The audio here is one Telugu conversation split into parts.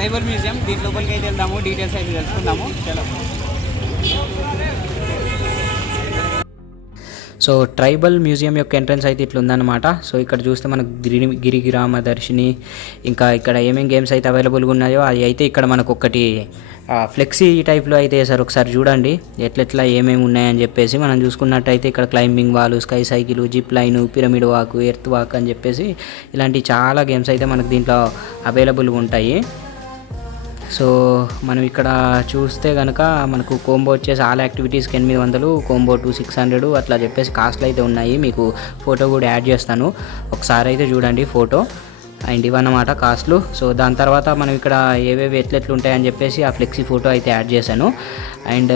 Tribal museum. దీని లోపలికి అయితే వెళ్దాము, డీటెయిల్స్ అయితే తెలుసుకుందాము. చలో. సో ట్రైబల్ మ్యూజియం యొక్క ఎంట్రన్స్ అయితే ఇట్లా ఉందన్నమాట. సో ఇక్కడ చూస్తే మనకు గిరిగిరామ దర్శిని, ఇంకా ఇక్కడ ఏమేమి గేమ్స్ అయితే అవైలబుల్గా ఉన్నాయో అది అయితే ఇక్కడ మనకు ఒకటి ఫ్లెక్సీ టైప్లో అయితే వేసారు. ఒకసారి చూడండి ఎట్లెట్లా ఏమేమి ఉన్నాయని చెప్పేసి. మనం చూసుకున్నట్టయితే ఇక్కడ climbing wall, sky cycle, zip line, pyramid walk, earth walk అని చెప్పేసి ఇలాంటి చాలా గేమ్స్ అయితే మనకు దీంట్లో అవైలబుల్గా ఉంటాయి. సో మనం ఇక్కడ చూస్తే కనుక మనకు కోంబో వచ్చేసి ఆల్ యాక్టివిటీస్కి 800, కోంబో 600 అట్లా చెప్పేసి కాస్ట్లు అయితే ఉన్నాయి. మీకు ఫోటో కూడా యాడ్ చేస్తాను, ఒకసారి అయితే చూడండి ఫోటో. అండ్ ఇవన్నమాట కాస్ట్లు. సో దాని తర్వాత మనం ఇక్కడ ఏవేవి ఎట్లెట్లు ఉంటాయని చెప్పేసి ఆ ఫ్లెక్సీ ఫోటో అయితే యాడ్ చేశాను. అండ్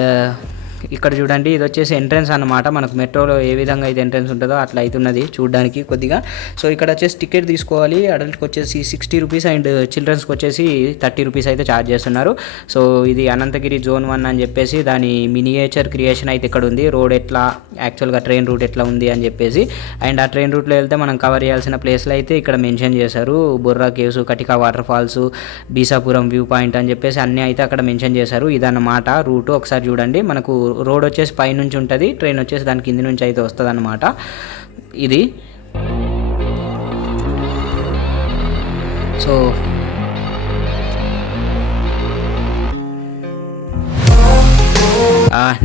ఇక్కడ చూడండి, ఇది వచ్చేసి ఎంట్రన్స్ అన్నమాట. మనకు మెట్రోలో ఏ విధంగా అయితే ఎంట్రన్స్ ఉంటుందో అట్లా అవుతున్నది చూడడానికి కొద్దిగా. సో ఇక్కడ వచ్చేసి టికెట్ తీసుకోవాలి. అడల్ట్కి వచ్చేసి 60 రూపీస్ అండ్ చిల్డ్రన్స్కి వచ్చేసి 30 రూపీస్ అయితే ఛార్జ్ చేస్తున్నారు. సో ఇది అనంతగిరి జోన్ 1 అని చెప్పేసి దాని మినియేచర్ క్రియేషన్ అయితే ఇక్కడ ఉంది. రోడ్ ఎట్లా యాక్చువల్గా ట్రైన్ రూట్ ఎట్లా ఉంది అని చెప్పేసి. అండ్ ఆ ట్రైన్ రూట్లో వెళ్తే మనం కవర్ చేయాల్సిన ప్లేస్లు అయితే ఇక్కడ మెన్షన్ చేశారు. Borra caves, Katika water falls, Bisapuram view point అని చెప్పేసి అన్నీ అయితే అక్కడ మెన్షన్ చేశారు. ఇదన్నమాట రూటు. ఒకసారి చూడండి, మనకు రోడ్ వచ్చేసి పైనుంచి ఉంటుంది, ట్రైన్ వచ్చేసి దాని కింది నుంచి అయితే వస్తుంది అన్నమాట. ఇది సో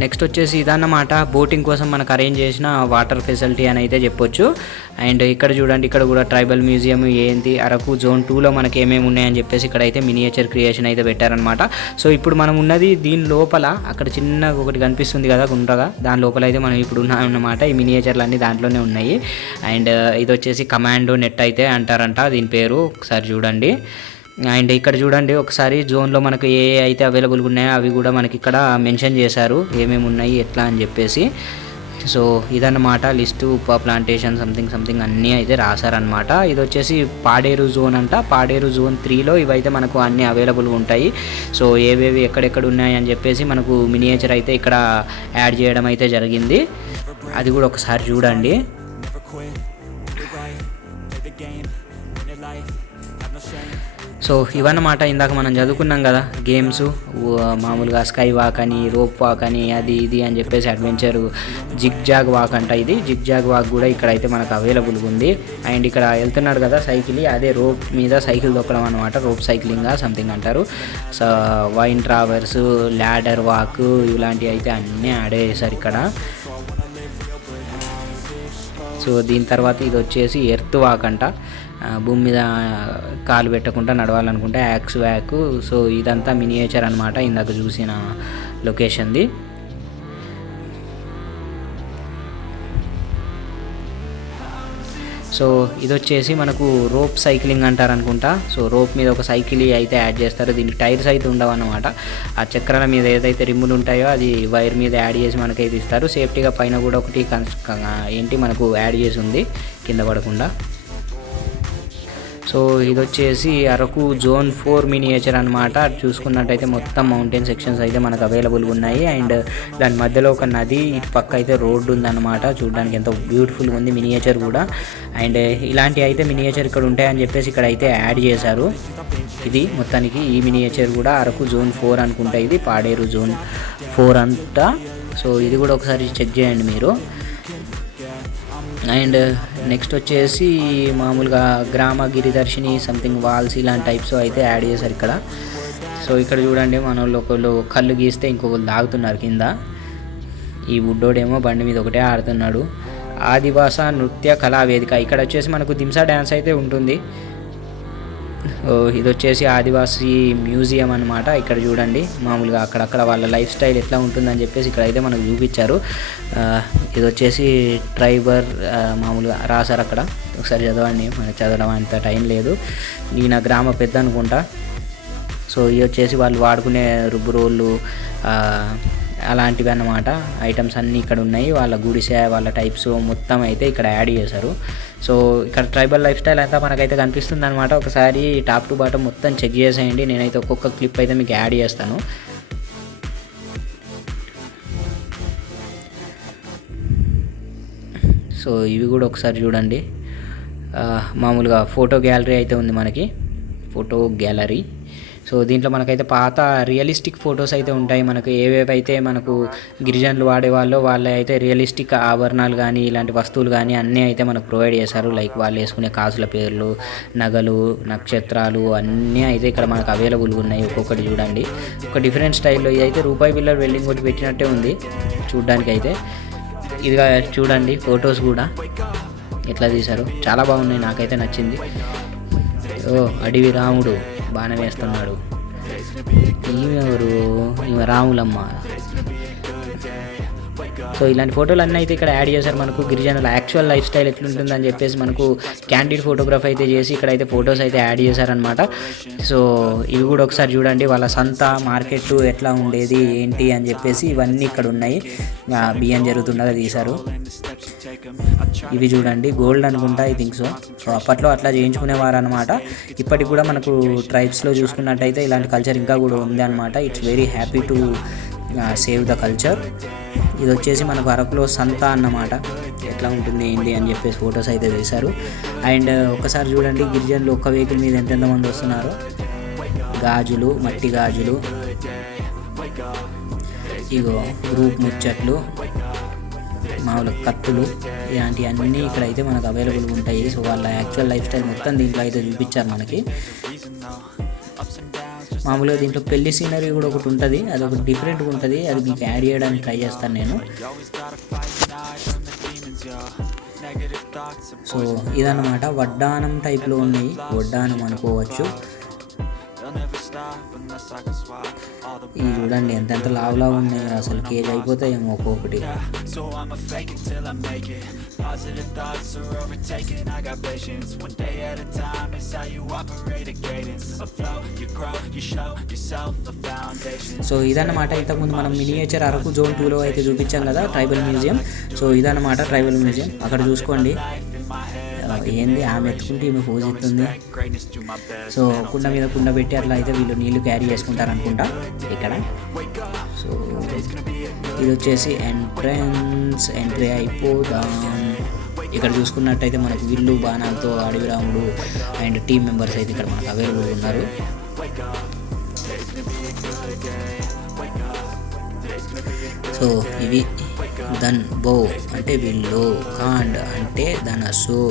నెక్స్ట్ వచ్చేసి ఇదన్నమాట బోటింగ్ కోసం మనకు అరేంజ్ చేసిన వాటర్ ఫెసిలిటీ అని అయితే చెప్పొచ్చు. అండ్ ఇక్కడ చూడండి, ఇక్కడ కూడా ట్రైబల్ మ్యూజియం ఏంటి అరకు జోన్ 2లో మనకి ఏమేమి ఉన్నాయని చెప్పేసి ఇక్కడ అయితే మినియేచర్ క్రియేషన్ అయితే పెట్టారనమాట. సో ఇప్పుడు మనం ఉన్నది దీని లోపల, అక్కడ చిన్న ఒకటి కనిపిస్తుంది కదా గుండ్రగా, దాని లోపల అయితే మనం ఇప్పుడు ఉన్నాం అన్నమాట. ఈ మినియేచర్లు అన్నీ దాంట్లోనే ఉన్నాయి. అండ్ ఇది వచ్చేసి కమాండో నెట్ అయితే అంటారంట దీని పేరు, ఒకసారి చూడండి. అండ్ ఇక్కడ చూడండి ఒకసారి జోన్లో మనకు ఏ అయితే అవైలబుల్గా ఉన్నాయో అవి కూడా మనకి ఇక్కడ మెన్షన్ చేశారు, ఏమేమి ఉన్నాయి ఎట్లా అని చెప్పేసి. సో ఇదన్నమాట లిస్టు. ప్లాంటేషన్ సంథింగ్ అన్నీ అయితే రాశారనమాట. ఇది వచ్చేసి పాడేరు జోన్ అంట. పాడేరు జోన్ 3లో ఇవైతే మనకు అన్నీ అవైలబుల్గా ఉంటాయి. సో ఏవేవి ఎక్కడెక్కడ ఉన్నాయి అని చెప్పేసి మనకు మినియేచర్ అయితే ఇక్కడ యాడ్ చేయడం అయితే జరిగింది. అది కూడా ఒకసారి చూడండి. సో ఇవన్నమాట ఇందాక మనం చదువుకున్నాం కదా గేమ్స్, మామూలుగా స్కై వాక్ అని, రోప్ వాక్ అని, అది ఇది అని చెప్పేసి అడ్వెంచర్ జిగ్ జాగ్ వాక్ అంట. ఇది జిగ్ జాగ్ వాక్ కూడా ఇక్కడైతే మనకు అవైలబుల్గా ఉంది. అండ్ ఇక్కడ వెళ్తున్నాడు కదా సైకిల్, అదే రోప్ మీద సైకిల్ దొక్కడం అనమాట, రోప్ సైక్లింగ్ సంథింగ్ అంటారు. So wine traverse, ladder walk ఇలాంటివి అయితే అన్నీ యాడ్ చేశారు ఇక్కడ. సో దీని తర్వాత ఇది వచ్చేసి ఎర్త్ వాక్ అంట, భూమి మీద కాలు పెట్టకుండా నడవాలనుకుంటే యాక్స్ వ్యాక్. సో ఇదంతా మినియేచర్ అనమాట ఇందాక చూసిన లొకేషన్ది. సో ఇది వచ్చేసి మనకు రోప్ సైక్లింగ్ అంటారు అనుకుంటా. సో రోప్ మీద ఒక సైకిల్ అయితే యాడ్ చేస్తారు. దీనికి టైర్స్ అయితే ఉండవు అన్నమాట. ఆ చక్రాల మీద ఏదైతే రిమ్ములు ఉంటాయో అది వైర్ మీద యాడ్ చేసి మనకైతే ఇస్తారు. సేఫ్టీగా పైన కూడా ఒకటి మనకు యాడ్ చేసి ఉంది కింద పడకుండా. సో ఇది వచ్చేసి అరకు జోన్ 4 మినియేచర్ అనమాట. అది చూసుకున్నట్టయితే మొత్తం మౌంటైన్ సెక్షన్స్ అయితే మనకు అవైలబుల్గా ఉన్నాయి. అండ్ దాని మధ్యలో ఒక నది, ఇటు పక్క అయితే రోడ్డు ఉందన్నమాట. చూడడానికి ఎంతో బ్యూటిఫుల్గా ఉంది మినియేచర్ కూడా. అండ్ ఇలాంటివి అయితే మినియేచర్ ఇక్కడ ఉంటాయని చెప్పేసి ఇక్కడ అయితే యాడ్ చేశారు. ఇది మొత్తానికి ఈ మినియేచర్ కూడా అరకు జోన్ 4 అనుకుంటా, ఇది పాడేరు జోన్ 4 అంతా. సో ఇది కూడా ఒకసారి చెక్ చేయండి మీరు. అండ్ నెక్స్ట్ వచ్చేసి మామూలుగా గ్రామ గిరిదర్శిని సంథింగ్ వాల్స్ ఇలాంటి టైప్స్ అయితే యాడ్ చేశారు ఇక్కడ. సో ఇక్కడ చూడండి, మన వాళ్ళు ఒకళ్ళు కళ్ళు గీస్తే ఇంకొకరు తాగుతున్నారు కింద. ఈ బుడ్డోడేమో బండి మీద ఒకటే ఆడుతున్నాడు. ఆదివాస నృత్య కళావేదిక, ఇక్కడ వచ్చేసి మనకు దింసా డ్యాన్స్ అయితే ఉంటుంది. ఇది వచ్చేసి ఆదివాసీ మ్యూజియం అనమాట. ఇక్కడ చూడండి మామూలుగా అక్కడక్కడ వాళ్ళ లైఫ్ స్టైల్ ఎట్లా ఉంటుందని చెప్పేసి ఇక్కడ అయితే మనకు చూపించారు. ఇది వచ్చేసి ట్రైబర్ మామూలుగా రాశారు అక్కడ, ఒకసారి చదవండి, మనకు చదవడం అంత టైం లేదు. ఈయన గ్రామ పెద్ద అనుకుంటా. సో ఇవి వచ్చేసి వాళ్ళు వాడుకునే రుబ్బు రోళ్ళు అలాంటివి అన్నమాట. ఐటమ్స్ అన్నీ ఇక్కడ ఉన్నాయి. వాళ్ళ గుడిసె, వాళ్ళ టైప్స్ మొత్తం అయితే ఇక్కడ యాడ్ చేశారు. సో ఇక్కడ ట్రైబల్ లైఫ్ స్టైల్ అంతా మనకైతే కనిపిస్తుంది అనమాట. ఒకసారి టాప్ టు బాటమ్ మొత్తం చెక్ చేసేయండి. నేనైతే ఒక్కొక్క క్లిప్ అయితే మీకు యాడ్ చేస్తాను. సో ఇవి కూడా ఒకసారి చూడండి. మామూలుగా ఫోటో గ్యాలరీ అయితే ఉంది మనకి, ఫోటో గ్యాలరీ. సో దీంట్లో మనకైతే పాత రియలిస్టిక్ ఫొటోస్ అయితే ఉంటాయి. మనకు ఏవేవైతే మనకు గిరిజనులు వాడేవాళ్ళో వాళ్ళ అయితే రియలిస్టిక్ ఆభరణాలు కానీ ఇలాంటి వస్తువులు కానీ అన్నీ అయితే మనకు ప్రొవైడ్ చేశారు. లైక్ వాళ్ళు వేసుకునే కాసుల పేర్లు, నగలు, నక్షత్రాలు అన్నీ అయితే ఇక్కడ మనకు అవైలబుల్గా ఉన్నాయి. ఒక్కొక్కటి చూడండి, ఒక డిఫరెంట్ స్టైల్లో. ఇది అయితే రూపాయి బిల్ల వెల్డింగ్ కొట్టి పెట్టినట్టే ఉంది చూడ్డానికి అయితే. ఇదిగా చూడండి ఫొటోస్ కూడా ఎట్లా తీశారు, చాలా బాగున్నాయి, నాకైతే నచ్చింది. ఓ అడవి రాముడు బాణం వేస్తున్నాడు. ఈమె ఎవరు? ఈమె రాములమ్మ. సో ఇలాంటి ఫోటోలు అన్నీ అయితే ఇక్కడ యాడ్ చేశారు. మనకు గిరిజనుల యాక్చువల్ లైఫ్ స్టైల్ ఎట్లుంటుందని చెప్పేసి మనకు క్యాండిడ్ ఫోటోగ్రాఫ్ అయితే చేసి ఇక్కడ అయితే ఫొటోస్ అయితే యాడ్ చేశారనమాట. సో ఇవి కూడా ఒకసారి చూడండి, వాళ్ళ సంత మార్కెట్ ఎట్లా ఉండేది ఏంటి అని చెప్పేసి ఇవన్నీ ఇక్కడ ఉన్నాయి. బియ్యం జరుగుతుండగా తీశారు. ఇవి చూడండి, గోల్డ్ అనుకుంటా, ఐ థింక్ సో. సో అప్పట్లో అట్లా చేయించుకునేవారు అనమాట. ఇప్పటికి కూడా మనకు ట్రైబ్స్లో చూసుకున్నట్టయితే ఇలాంటి కల్చర్ ఇంకా కూడా ఉంది అనమాట. It's very happy to save the culture. ఇది వచ్చేసి మనకు అరకులో సంత అన్నమాట. ఎట్లా ఉంటుంది ఏంటి అని చెప్పేసి ఫొటోస్ అయితే వేశారు. అండ్ ఒకసారి చూడండి గిరిజనులు ఒక్క వెహికల్ మీద ఎంతెంతమంది వస్తున్నారో. గాజులు, మట్టి గాజులు, ఇగో గ్రూప్ ముచ్చట్లు, మామూలు కత్తులు, ఇలాంటివన్నీ ఇక్కడ అయితే మనకు అవైలబుల్గా ఉంటాయి. సో వాళ్ళ యాక్చువల్ లైఫ్ స్టైల్ మొత్తం దీంట్లో అయితే చూపించారు మనకి. మామూలుగా దీంట్లో పెళ్లి సీనరీ కూడా ఒకటి ఉంటుంది, అది ఒకటి డిఫరెంట్గా ఉంటుంది. అది మీకు యాడ్ చేయడానికి ట్రై చేస్తాను నేను. సో ఇదన్నమాట, వడ్డానం టైప్లో ఉన్నాయి, వడ్డానం అనుకోవచ్చు. ఇవి చూడండి ఎంతెంత లావులా ఉన్నాయి, అసలు కేజీ అయిపోతాయేమో ఒక్కొక్కటి. సో ఇదన్నమాట, ఇంతకుముందు మనం మినియేచర్ అరకు జోన్ 2లో అయితే చూపించాం కదా ట్రైబల్ మ్యూజియం. సో ఇదన్నమాట ట్రైబల్ మ్యూజియం. అక్కడ చూసుకోండి ఏంది ఆమె ఎత్తుకుంటే ఈమె పోజ్ ఇస్తుంది. సో కుండ మీద కుండ పెట్టి అట్లా అయితే వీళ్ళు నీళ్లు క్యారీ చేసుకుంటారు అనుకుంటా ఇక్కడ. సో ఇది వచ్చేసి ఎంట్రీ అయిపోదాం. ఇక్కడ చూసుకున్నట్టయితే మనకు విల్లు బాణాలతో అడవి రాముడు అండ్ టీమ్ మెంబర్స్ అయితే ఇక్కడ మనకు అవైలబుల్ ఉన్నారు. సో ఇవి దన్ బో అంటే విల్లు, కాండ్ అంటే ధనస్సు.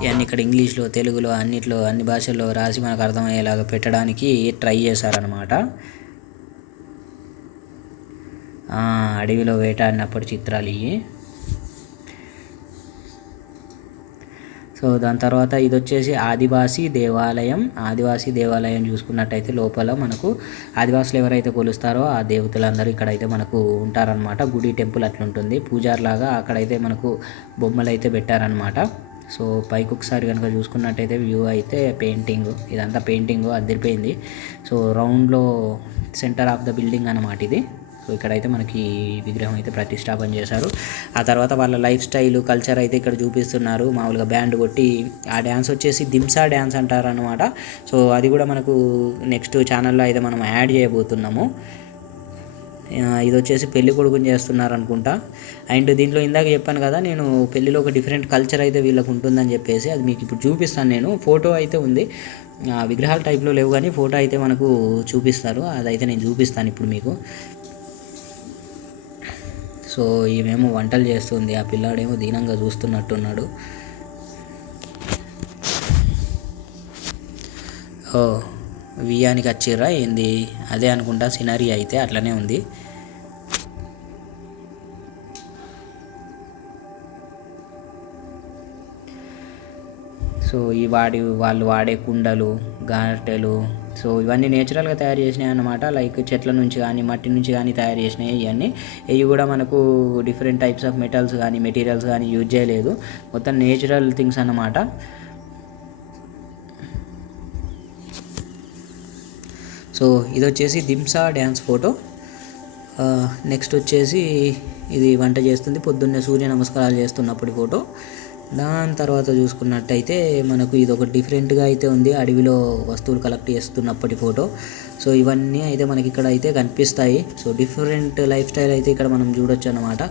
ఇవన్నీ ఇక్కడ ఇంగ్లీష్లో, తెలుగులో, అన్నిట్లో, అన్ని భాషల్లో రాసి మనకు అర్థమయ్యేలాగా పెట్టడానికి ట్రై చేశారనమాట. అడవిలో వేటాడినప్పుడు చిత్రాలు ఇవి. సో దాని తర్వాత ఇది వచ్చేసి ఆదివాసీ దేవాలయం చూసుకున్నట్టయితే లోపల మనకు ఆదివాసులు ఎవరైతే కొలుస్తారో ఆ దేవతలందరూ ఇక్కడైతే మనకు ఉంటారనమాట. గుడి టెంపుల్ అట్లుంటుంది, పూజార్లాగా అక్కడైతే మనకు బొమ్మలు అయితే పెట్టారనమాట. సో పైకి ఒకసారి కనుక చూసుకున్నట్టయితే వ్యూ అయితే ఇదంతా పెయింటింగ్ అదిరిపోయింది. సో రౌండ్లో సెంటర్ ఆఫ్ ద బిల్డింగ్ అన్నమాట ఇది. సో ఇక్కడైతే మనకి విగ్రహం అయితే ప్రతిష్టాపన చేశారు. ఆ తర్వాత వాళ్ళ లైఫ్ స్టైల్, కల్చర్ అయితే ఇక్కడ చూపిస్తున్నారు. మామూలుగా బ్యాండ్ కొట్టి ఆ డ్యాన్స్ వచ్చేసి దింసా డ్యాన్స్ అంటారు అనమాట. సో అది కూడా మనకు నెక్స్ట్ ఛానల్లో అయితే మనం యాడ్ చేయబోతున్నాము. ఇది వచ్చేసి పెళ్లి కొడుకుని చేస్తున్నారు అనుకుంటా. అండ్ దీంట్లో ఇందాక చెప్పాను కదా నేను, పెళ్లిలో ఒక డిఫరెంట్ కల్చర్ అయితే వీళ్ళకు ఉంటుందని చెప్పేసి, అది మీకు ఇప్పుడు చూపిస్తాను నేను. ఫోటో అయితే ఉంది, విగ్రహాల టైప్లో లేవు కానీ ఫోటో అయితే మనకు చూపిస్తారు. అదైతే నేను చూపిస్తాను ఇప్పుడు మీకు. సో ఈమెమో వంటలు చేస్తుంది, ఆ పిల్లాడేమో దీనంగా చూస్తున్నట్టున్నాడు. వియ్యానికి వచ్చిర్రా ఏంది, అదే అనుకుంటా సినరీ అయితే అట్లనే ఉంది. సో వాళ్ళు వాడే కుండలు, గాటెలు, సో ఇవన్నీ నేచురల్గా తయారు చేసినాయి అన్నమాట. లైక్ చెట్ల నుంచి కానీ మట్టి నుంచి కానీ తయారు చేసినాయి ఇవన్నీ. ఇవి కూడా మనకు డిఫరెంట్ టైప్స్ ఆఫ్ మెటీరియల్స్ కానీ యూజ్ చేయలేదు, మొత్తం నేచురల్ థింగ్స్ అన్నమాట. సో ఇది వచ్చేసి దింసా డ్యాన్స్ ఫోటో. నెక్స్ట్ వచ్చేసి ఇది వంట చేస్తుంది, పొద్దున్నే సూర్య నమస్కారాలు చేస్తున్నప్పుడు ఫోటో. దాని తర్వాత చూసుకున్నట్టయితే మనకు ఇది ఒక డిఫరెంట్గా అయితే ఉంది, అడవిలో వస్తువులు కలెక్ట్ చేస్తున్నప్పటి ఫోటో. సో ఇవన్నీ అయితే మనకి ఇక్కడ అయితే కనిపిస్తాయి. సో డిఫరెంట్ లైఫ్ స్టైల్ అయితే ఇక్కడ మనం చూడొచ్చు అన్నమాట.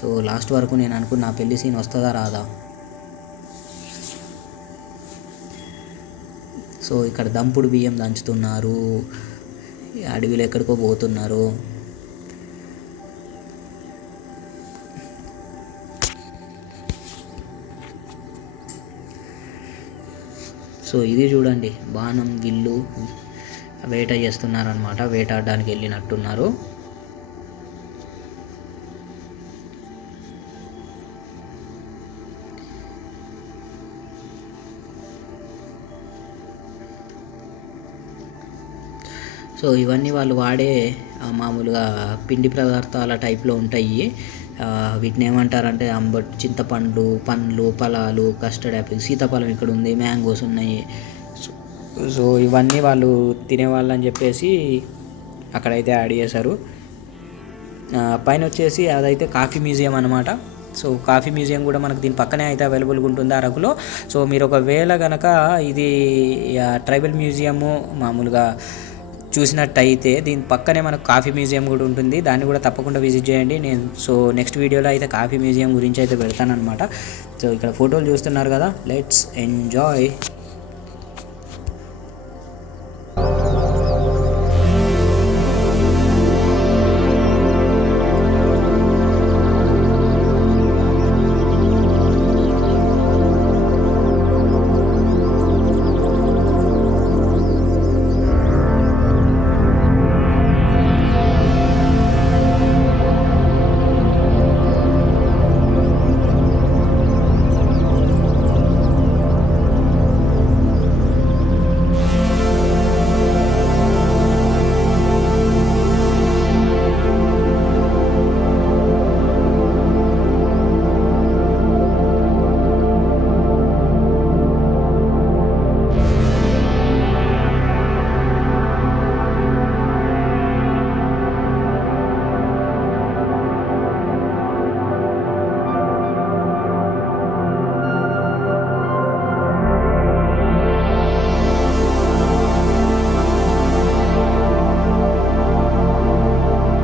సో లాస్ట్ వరకు నేను అనుకున్న పెళ్లి సీన్ వస్తుందా రాదా. సో ఇక్కడ దంపుడు బియ్యం దంచుతున్నారు, అడవిలో ఎక్కడికో పోతున్నారు. సో ఇది చూడండి, బాణం విల్లు వేట చేస్తున్నారనమాట, వేటాడడానికి వెళ్ళినట్టున్నారు. సో ఇవన్నీ వాళ్ళు వాడే మామూలుగా పిండి పదార్థాల టైప్లో ఉంటాయి. వీటిని ఏమంటారంటే చింతపండు, పండ్లు, ఫలాలు, కస్టర్డ్ యాపిల్, సీతాఫలం ఇక్కడ ఉంది, మ్యాంగోస్ ఉన్నాయి. సో ఇవన్నీ వాళ్ళు తినేవాళ్ళని చెప్పేసి అక్కడైతే యాడ్ చేశారు. పైన వచ్చేసి అదైతే కాఫీ మ్యూజియం అనమాట. సో కాఫీ మ్యూజియం కూడా మనకు దీని పక్కనే అయితే అవైలబుల్గా ఉంటుంది అరకులో. సో మీరు ఒకవేళ కనుక ఇది ట్రైబల్ మ్యూజియము మామూలుగా చూసినట్టయితే దీని పక్కనే మనకు కాఫీ మ్యూజియం కూడా ఉంటుంది, దాన్ని కూడా తప్పకుండా విజిట్ చేయండి. సో నెక్స్ట్ వీడియోలో అయితే కాఫీ మ్యూజియం గురించి అయితే పెడతానమాట. సో ఇక్కడ ఫోటోలు చూస్తున్నారు కదా, లెట్స్ ఎంజాయ్.